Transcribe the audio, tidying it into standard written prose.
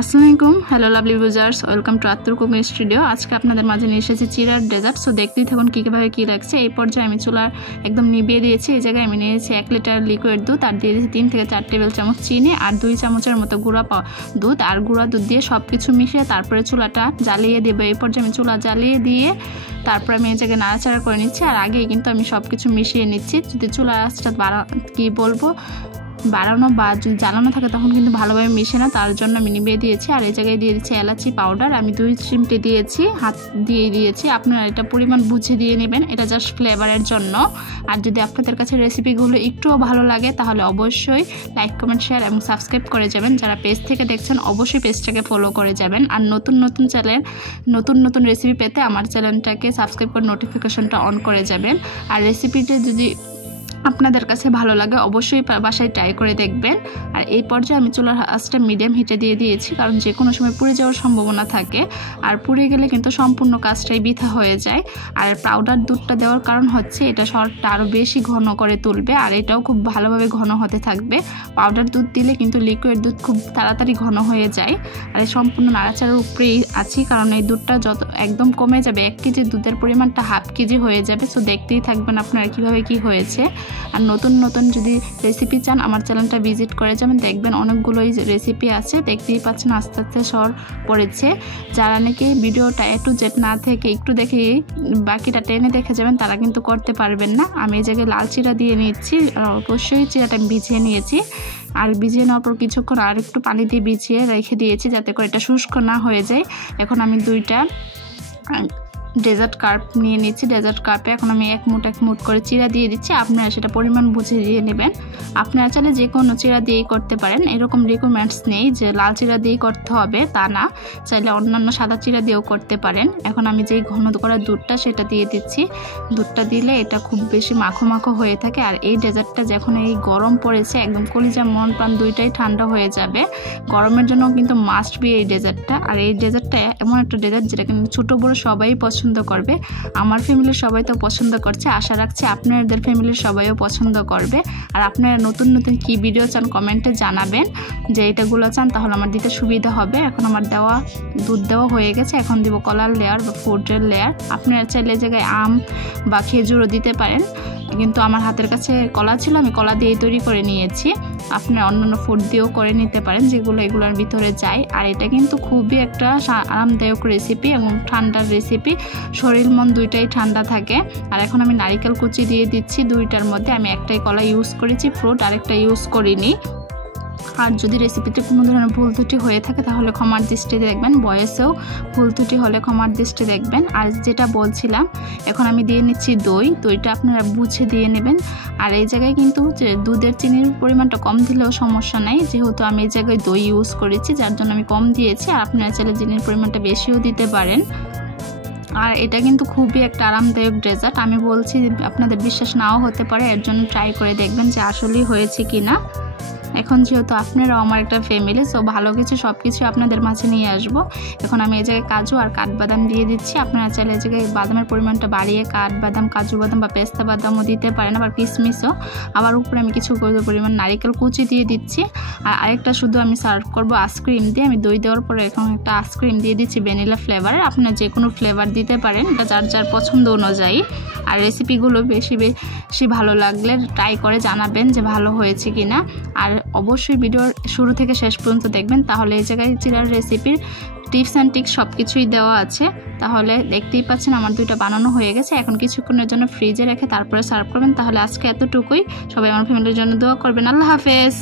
আসসালামু আলাইকুম, hello lovely viewers, welcome to আত্তুর কুকিং স্টুডিও। আজকে আপনাদের মাঝে নিয়ে এসেছি চিড়ার ডেজার্ট। সো দেখতেই থাকুন কীভাবে কী লাগছে। এই পর্যায়ে আমি চুলার একদম নিভিয়ে দিয়েছি। এই জায়গায় আমি নিয়েছি 1 লিটার লিকুইড দুধ, আর দিয়ে দিয়েছি 3 থেকে 4 টেবিল চামচ চিনি, আর 2 চামচের মতো গুঁড়া দুধ, আর গুঁড়া দুধ দিয়ে সব কিছু মিশিয়ে তারপরে চুলাটা জ্বালিয়ে দেবো। এই পর্যায়ে আমি চুলা জ্বালিয়ে দিয়ে তারপরে আমি এই জায়গায় নাড়াচাড়া করে নিচ্ছি। আর আগেই কিন্তু আমি সব কিছু মিশিয়ে নিচ্ছি। যদি চুলার আঁচটা বাড়ানো বা যদি জ্বালানো থাকে তখন কিন্তু ভালোভাবে মিশে না, তার জন্য আমি নিভিয়ে দিয়েছি। আর এই জায়গায় দিয়ে দিচ্ছি এলাচি পাউডার, আমি 2 চিমটে দিয়েছি, হাত দিয়ে দিয়েছি। আপনারা এটা পরিমাণ বুঝে দিয়ে নেবেন, এটা জাস্ট ফ্লেভারের জন্য। আর যদি আপনাদের কাছে রেসিপিগুলো একটুও ভালো লাগে তাহলে অবশ্যই লাইক, কমেন্ট, শেয়ার এবং সাবস্ক্রাইব করে যাবেন। যারা পেজ থেকে দেখছেন অবশ্যই পেজটাকে ফলো করে যাবেন। আর নতুন রেসিপি পেতে আমার চ্যানেলটাকে সাবস্ক্রাইব করে নোটিফিকেশনটা অন করে যাবেন। আর রেসিপিটা যদি আপনাদের কাছে ভালো লাগে অবশ্যই বাসায় ট্রাই করে দেখবেন। আর এই পর্যায়ে আমি চুলার আঁচটা মিডিয়াম হিটে দিয়ে দিয়েছি, কারণ যে কোনো সময় পুড়ে যাওয়ার সম্ভাবনা থাকে, আর পুড়ে গেলে কিন্তু সম্পূর্ণ কাজটাই বৃথা হয়ে যায়। আর পাউডার দুধটা দেওয়ার কারণ হচ্ছে এটা সরটা আরও বেশি ঘন করে তুলবে, আর এটাও খুব ভালোভাবে ঘন হতে থাকবে। পাউডার দুধ দিলে কিন্তু লিকুইড দুধ খুব তাড়াতাড়ি ঘন হয়ে যায়। আর এই সম্পূর্ণ নাড়াচাড়ার উপরেই আছি, কারণ এই দুধটা যত একদম কমে যাবে, 1 কেজি দুধের পরিমাণটা হাফ কেজি হয়ে যাবে। সো দেখতেই থাকবেন আপনারা কীভাবে কী হয়েছে। আর নতুন যদি রেসিপি চান আমার চ্যানেলটা ভিজিট করে যাবেন, দেখবেন অনেকগুলোই রেসিপি আছে। দেখতেই পাচ্ছেন আস্তে আস্তে সর পড়েছে। যারা নাকি ভিডিওটা A to Z না থেকে একটু দেখে বাকিটা টেনে দেখে যাবেন তারা কিন্তু করতে পারবেন না। আমি এই জায়গায় লাল চিড়া দিয়ে নিচ্ছি, আর অবশ্যই চিড়াটা আমি ভিজিয়ে নিয়েছি। আর ভিজিয়ে নেওয়ার পর কিছুক্ষণ আর একটু পানি দিয়ে ভিজিয়ে রেখে দিয়েছি যাতে করে এটা শুষ্ক না হয়ে যায়। এখন আমি 2টা ডেজার্ট কাপ নিয়ে নিচ্ছি। ডেজার্ট কাপে এখন আমি এক মুঠ করে চিড়া দিয়ে দিচ্ছি। আপনারা সেটা পরিমাণ বুঝে দিয়ে নেবেন। আপনারা চাইলে যে কোনো চিড়া দিয়েই করতে পারেন, এরকম রিকোয়ারমেন্টস নেই যে লাল চিড়া দিয়েই করতে হবে তা না, চাইলে অন্যান্য সাদা চিড়া দিয়েও করতে পারেন। এখন আমি যেই ঘন করা দুধটা সেটা দিয়ে দিচ্ছি। দুধটা দিলে এটা খুব বেশি মাখো মাখো হয়ে থাকে। আর এই ডেজার্টটা যখন এই গরম পড়েছে একদম কলিজা মন প্রাণ দুইটাই ঠান্ডা হয়ে যাবে। গরমের জন্য কিন্তু মাস্ট বি এই ডেজার্টটা। আর এই ডেজার্টটা এমন একটা ডেজার্ট যেটা কিন্তু ছোটো বড়ো সবাই পছন্দ করবে। আমার ফ্যামিলির সবাই তো পছন্দ করছে, আশা রাখছি আপনাদের ফ্যামিলির সবাইও পছন্দ করবে। আর আপনারা নতুন কি ভিডিও চান কমেন্টে জানাবেন, যে এটাগুলো চান, তাহলে আমার দিতে সুবিধা হবে। এখন আমার দুধ দেওয়া হয়ে গেছে। এখন দিব কলার লেয়ার বা ফুডের লেয়ার। আপনারা চাইলে জায়গায় আম বা খেজুরও দিতে পারেন, কিন্তু আমার হাতের কাছে কলা ছিল, আমি কলা দিয়েই তৈরি করে নিয়েছি। আপনারা অন্যান্য ফুড দিয়েও করে নিতে পারেন যেগুলো এগুলোর ভিতরে যায়। আর এটা কিন্তু খুবই একটা আরামদায়ক রেসিপি এবং ঠান্ডার রেসিপি, শরীর মন দুইটাই ঠান্ডা থাকে। আর এখন আমি নারিকেল কুচি দিয়ে দিচ্ছি। 2টার মধ্যে আমি একটাই কলা ইউজ করেছি, ফ্রুট আরেকটা ইউজ করিনি। আর যদি রেসিপিতে কোনো ধরনের ভুল ত্রুটি হয়ে থাকে তাহলে ক্ষমার দৃষ্টিতে দেখবেন, বয়সেও ভুল ত্রুটি হলে ক্ষমার দৃষ্টি দেখবেন। আর যেটা বলছিলাম, এখন আমি দিয়ে নিচ্ছি দইটা আপনারা বুঝে দিয়ে নেবেন। আর এই জায়গায় কিন্তু যে দুধের চিনির পরিমাণটা কম দিলেও সমস্যা নাই, যেহেতু আমি এই জায়গায় দই ইউজ করেছি যার জন্য আমি কম দিয়েছি। আর আপনারা চাইলে চিনির পরিমাণটা বেশিও দিতে পারেন। আর এটা কিন্তু খুবই একটা আরামদায়ক ডেজার্ট। আমি বলছি আপনাদের বিশ্বাস নাও হতে পারে, এর জন্য ট্রাই করে দেখবেন যে আসলেই হয়েছে কি না। এখন যেহেতু আপনারাও আমার একটা ফ্যামিলি, সো ভালো কিছু সব কিছু আপনাদের মাঝে নিয়ে আসবো। এখন আমি এই জায়গায় কাজু আর কাঠবাদাম দিয়ে দিচ্ছি। আপনারা চাইলে এই জায়গায় বাদামের পরিমাণটা বাড়িয়ে কাঠবাদাম, কাজু বাদাম বা পেস্তা বাদামও দিতে পারেন, আবার কিশমিশও। আবার উপরে আমি কিছু পরিমাণ নারিকেল কুচি দিয়ে দিচ্ছি। আর আরেকটা শুধু আমি সার্ভ করবো আইসক্রিম দিয়ে। আমি দই দেওয়ার পরে এখন একটা আইসক্রিম দিয়ে দিচ্ছি ভ্যানিলা ফ্লেভারের। আপনারা যে কোনো ফ্লেভার দিতে পারেন, এটা যার যার পছন্দ অনুযায়ী। আর রেসিপিগুলো বেশি ভালো লাগলে ট্রাই করে জানাবেন যে ভালো হয়েছে কি না। আর অবশ্যই ভিডিওর শুরু থেকে শেষ পর্যন্ত দেখবেন, তাহলে এই জায়গায় চিড়ার রেসিপির টিপস অ্যান্ড ট্রিক্স সব কিছুই দেওয়া আছে। তাহলে দেখতেই পাচ্ছেন আমার 2টা বানানো হয়ে গেছে। এখন কিছুক্ষণের জন্য ফ্রিজে রেখে তারপরে সার্ভ করবেন। তাহলে আজকে এতটুকুই। সবাই আমার ফ্যামিলির জন্য দোয়া করবেন। আল্লাহ হাফেজ।